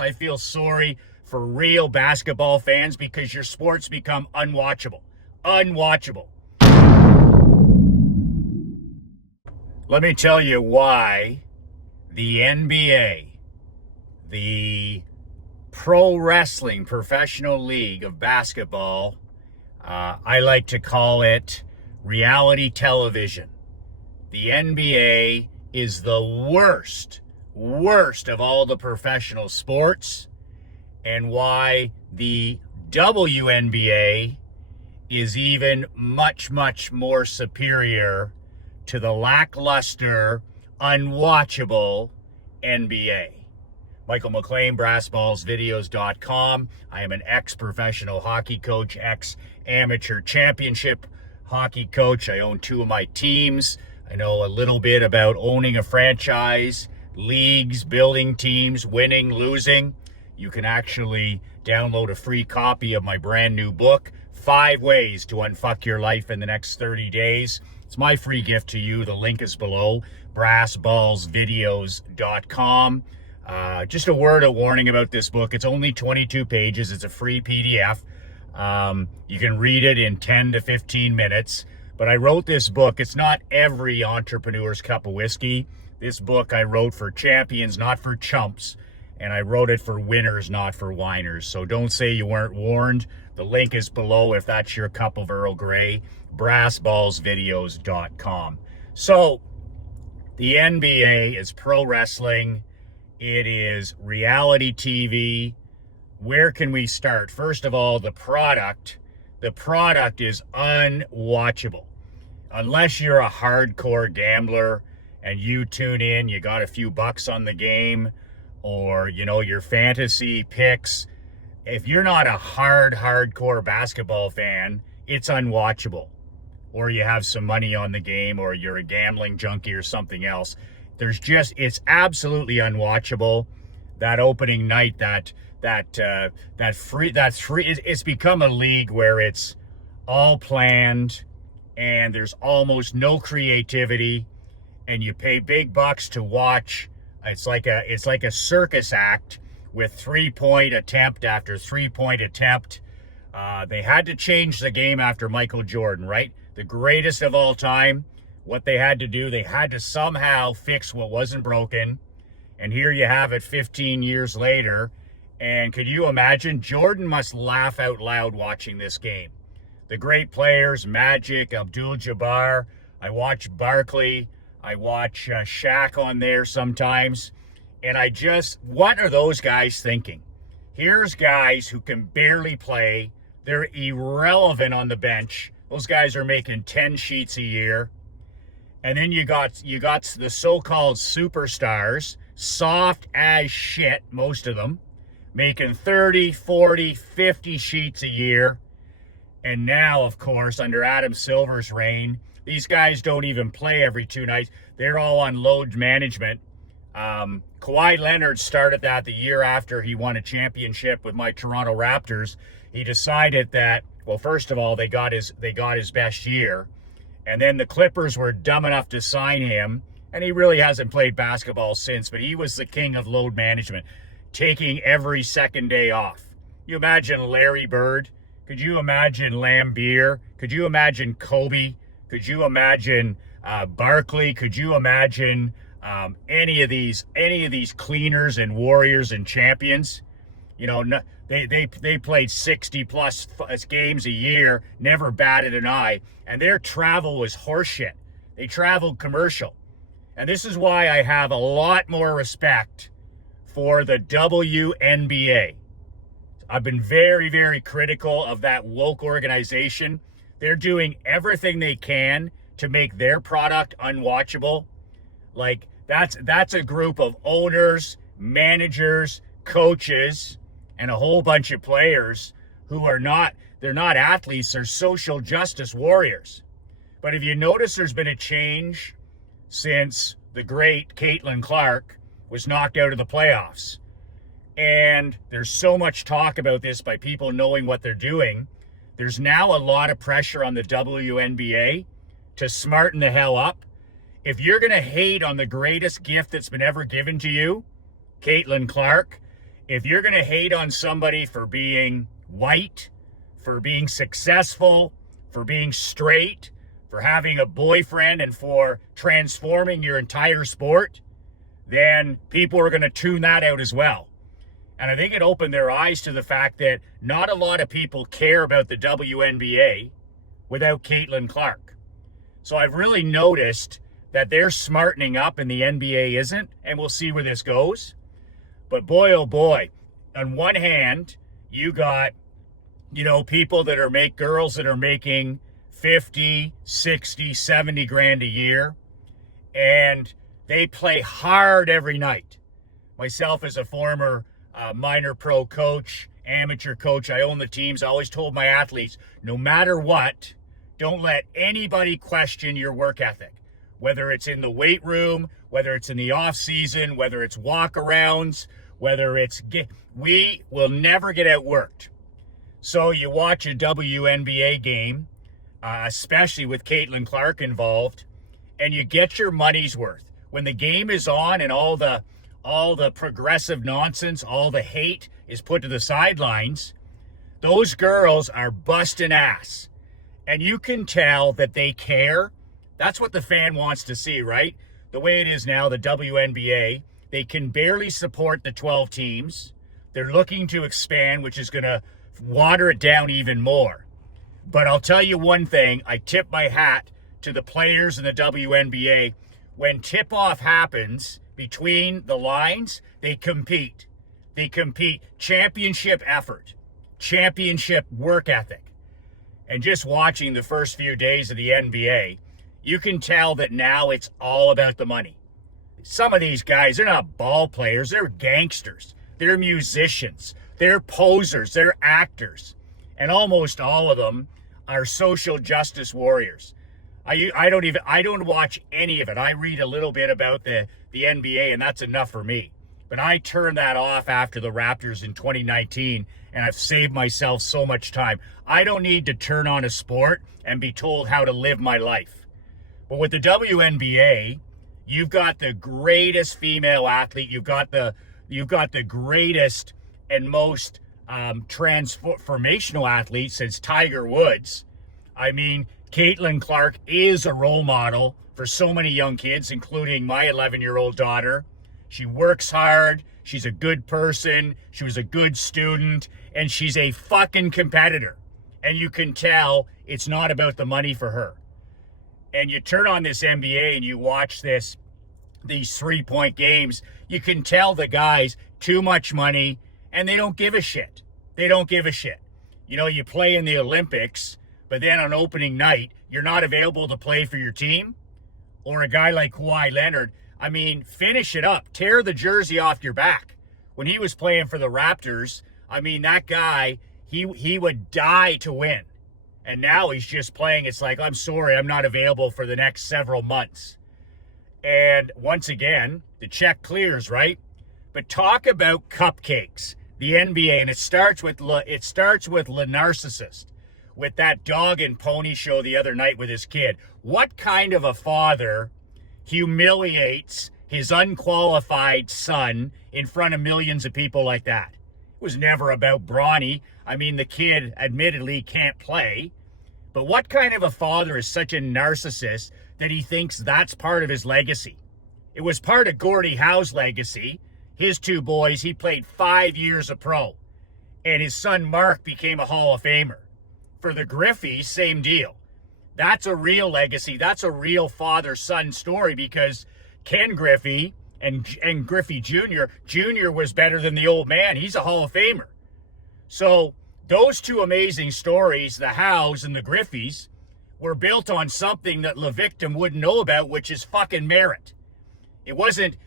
I feel sorry for real basketball fans because your sports become unwatchable. Unwatchable. Let me tell you why the NBA, the pro wrestling professional league of basketball, I like to call it reality television. The NBA is the worst of all the professional sports, and why the WNBA is even much more superior to the lackluster, unwatchable NBA. Michael McLean, brassballsvideos.com. I am an ex-professional hockey coach, ex-amateur championship hockey coach. I own 2 of my teams. I know a little bit about owning a franchise, leagues, building teams, winning, losing. You can actually download a free copy of my brand new book, 5 Ways to Unfuck Your Life in the Next 30 Days. It's my free gift to you. The link is below, brassballsvideos.com. Just a word of warning about this book. It's only 22 pages. It's a free PDF. You can read it in 10 to 15 minutes. But I wrote this book. It's not every entrepreneur's cup of whiskey. This book I wrote for champions, not for chumps. And I wrote it for winners, not for whiners. So don't say you weren't warned. The link is below if that's your cup of Earl Grey, brassballsvideos.com. So the NBA is pro wrestling. It is reality TV. Where can we start? First of all, the product. The product is unwatchable. Unless you're a hardcore gambler and you tune in, you got a few bucks on the game, or, you know, your fantasy picks. If you're not a hardcore basketball fan, it's unwatchable. Or you have some money on the game, or you're a gambling junkie or something else. It's absolutely unwatchable. That opening night, it's become a league where it's all planned and there's almost no creativity, and you pay big bucks to watch. It's like a circus act with 3-point attempt after 3-point attempt. They had to change the game after Michael Jordan, right? The greatest of all time. What they had to do, they had to somehow fix what wasn't broken. And here you have it 15 years later. And could you imagine? Jordan must laugh out loud watching this game. The great players, Magic, Abdul-Jabbar. I watch Barkley. I watch Shaq on there sometimes. And what are those guys thinking? Here's guys who can barely play. They're irrelevant on the bench. Those guys are making 10 sheets a year. And then you got the so-called superstars, soft as shit, most of them, making 30, 40, 50 sheets a year. And now, of course, under Adam Silver's reign, these guys don't even play every 2 nights. They're all on load management. Kawhi Leonard started that the year after he won a championship with my Toronto Raptors. He decided that, well, first of all, they got his best year. And then the Clippers were dumb enough to sign him, and he really hasn't played basketball since, but he was the king of load management, taking every second day off. You imagine Larry Bird? Could you imagine Lambeer? Could you imagine Kobe? Could you imagine Barkley? Could you imagine any of these cleaners and warriors and champions? You know, they played 60 plus games a year, never batted an eye, and their travel was horseshit. They traveled commercial. And this is why I have a lot more respect for the WNBA. I've been very critical of that woke organization. They're doing everything they can to make their product unwatchable. Like, that's a group of owners, managers, coaches, and a whole bunch of players who they're not athletes, they're social justice warriors. But if you notice, there's been a change since the great Caitlin Clark was knocked out of the playoffs. And there's so much talk about this by people knowing what they're doing. There's now a lot of pressure on the WNBA to smarten the hell up. If you're going to hate on the greatest gift that's been ever given to you, Caitlin Clark, if you're going to hate on somebody for being white, for being successful, for being straight, for having a boyfriend, and for transforming your entire sport, then people are going to tune that out as well. And I think it opened their eyes to the fact that not a lot of people care about the WNBA without Caitlin Clark. So I've really noticed that they're smartening up and the NBA isn't, and we'll see where this goes. But boy, oh boy, on one hand, you got, people that are girls that are making 50, 60, 70 grand a year, and they play hard every night. Myself as a former minor pro coach, amateur coach, I own the teams. I always told my athletes, no matter what, don't let anybody question your work ethic. Whether it's in the weight room, whether it's in the off season, whether it's walk-arounds, whether it's we will never get outworked. So you watch a WNBA game, especially with Caitlin Clark involved, and you get your money's worth. When the game is on and all the progressive nonsense, all the hate is put to the sidelines, those girls are busting ass. And you can tell that they care. That's what the fan wants to see, right? The way it is now, the WNBA, they can barely support the 12 teams. They're looking to expand, which is going to water it down even more. But I'll tell you one thing, I tip my hat to the players in the WNBA. When tip-off happens between the lines, they compete. They compete. Championship effort, championship work ethic. And just watching the first few days of the NBA, you can tell that now it's all about the money. Some of these guys, they're not ball players, they're gangsters. They're musicians. They're posers. They're actors. And almost all of them are social justice warriors. I don't watch any of it. I read a little bit about the NBA, and that's enough for me. But I turned that off after the Raptors in 2019, and I've saved myself so much time. I don't need to turn on a sport and be told how to live my life. But with the WNBA, you've got the greatest female athlete. You've got the greatest and most transformational athlete since Tiger Woods. I mean, Caitlin Clark is a role model for so many young kids, including my 11-year-old daughter. She works hard. She's a good person. She was a good student. And she's a fucking competitor. And you can tell it's not about the money for her. And you turn on this NBA and you watch these 3-point games, you can tell the guys too much money and they don't give a shit. They don't give a shit. You play in the Olympics, but then on opening night, you're not available to play for your team. Or a guy like Kawhi Leonard, I mean, finish it up. Tear the jersey off your back. When he was playing for the Raptors, I mean, that guy, he would die to win. And now he's just playing. It's like, I'm sorry, I'm not available for the next several months. And once again, the check clears, right? But talk about cupcakes, the NBA, and it starts with Le Narcissist, with that dog and pony show the other night with his kid. What kind of a father humiliates his unqualified son in front of millions of people like that? It was never about Bronny. I mean, the kid admittedly can't play. But what kind of a father is such a narcissist that he thinks that's part of his legacy? It was part of Gordie Howe's legacy. His 2 boys, he played 5 years of pro. And his son Mark became a Hall of Famer. For the Griffeys, same deal. That's a real legacy. That's a real father-son story, because Ken Griffey and Griffey Jr. was better than the old man. He's a Hall of Famer. So those 2 amazing stories, the Howes and the Griffeys, were built on something that the victim wouldn't know about, which is fucking merit. It wasn't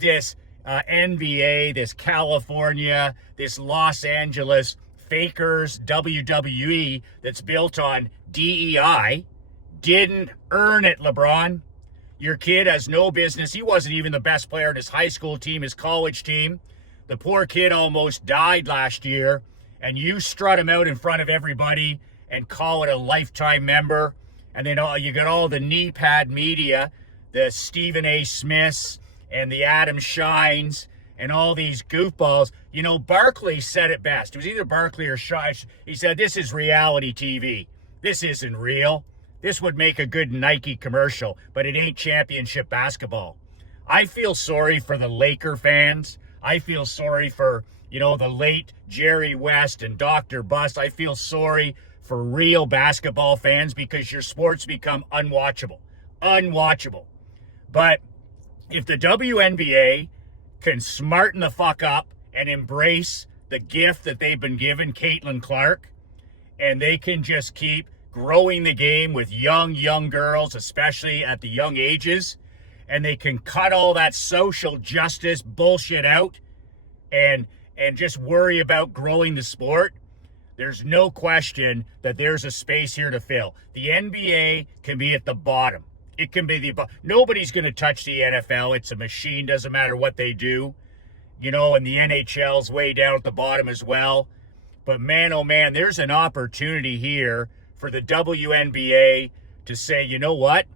this NBA, this California, this Los Angeles fakers WWE that's built on DEI. Didn't earn it, LeBron. Your kid has no business. He wasn't even the best player in his high school team, his college team. The poor kid almost died last year, and you strut him out in front of everybody and call it a lifetime member. And then you got all the knee pad media, the Stephen A. Smiths and the Adam Shines and all these goofballs. You know, Barkley said it best. It was either Barkley or Shaw. He said, this is reality TV. This isn't real. This would make a good Nike commercial, but it ain't championship basketball. I feel sorry for the Laker fans. I feel sorry for, you know, the late Jerry West and Dr. Bust. I feel sorry for real basketball fans because your sports become unwatchable. Unwatchable. But if the WNBA can smarten the fuck up and embrace the gift that they've been given, Caitlin Clark, and they can just keep growing the game with young girls, especially at the young ages, and they can cut all that social justice bullshit out and just worry about growing the sport, there's no question that there's a space here to fill. The NBA can be at the bottom. It can be nobody's going to touch the NFL. It's a machine, doesn't matter what they do. You know, and the NHL's way down at the bottom as well. But man, oh man, there's an opportunity here for the WNBA to say, you know what?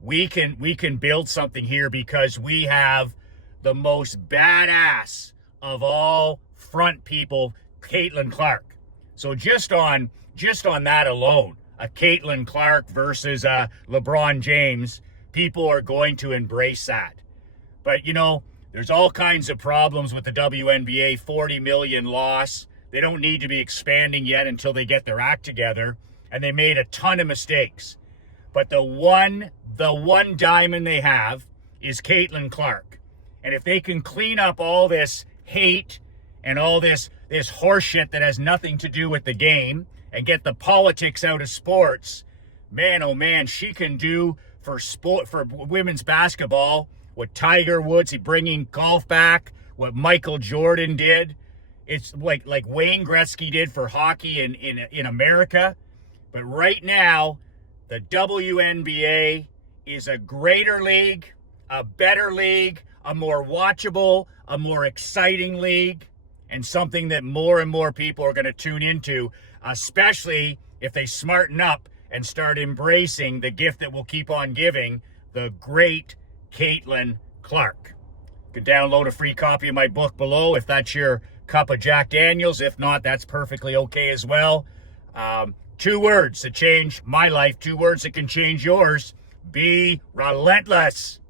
We can build something here because we have the most badass of all front people, Caitlin Clark. So just on that alone, a Caitlin Clark versus LeBron James, people are going to embrace that. But, you know, there's all kinds of problems with the WNBA, 40 million loss. They don't need to be expanding yet until they get their act together. And they made a ton of mistakes. But the one diamond they have is Caitlin Clark. And if they can clean up all this hate and all this horseshit that has nothing to do with the game and get the politics out of sports, man, oh man, she can do for women's basketball what Tiger Woods, bringing golf back, what Michael Jordan did. It's like Wayne Gretzky did for hockey in America. But right now, the WNBA is a greater league, a better league, a more watchable, a more exciting league, and something that more and more people are going to tune into, especially if they smarten up and start embracing the gift that will keep on giving, the great Caitlin Clark. You can download a free copy of my book below if that's your cup of Jack Daniels. If not, that's perfectly okay as well. 2 words that changed my life, 2 words that can change yours. Be relentless.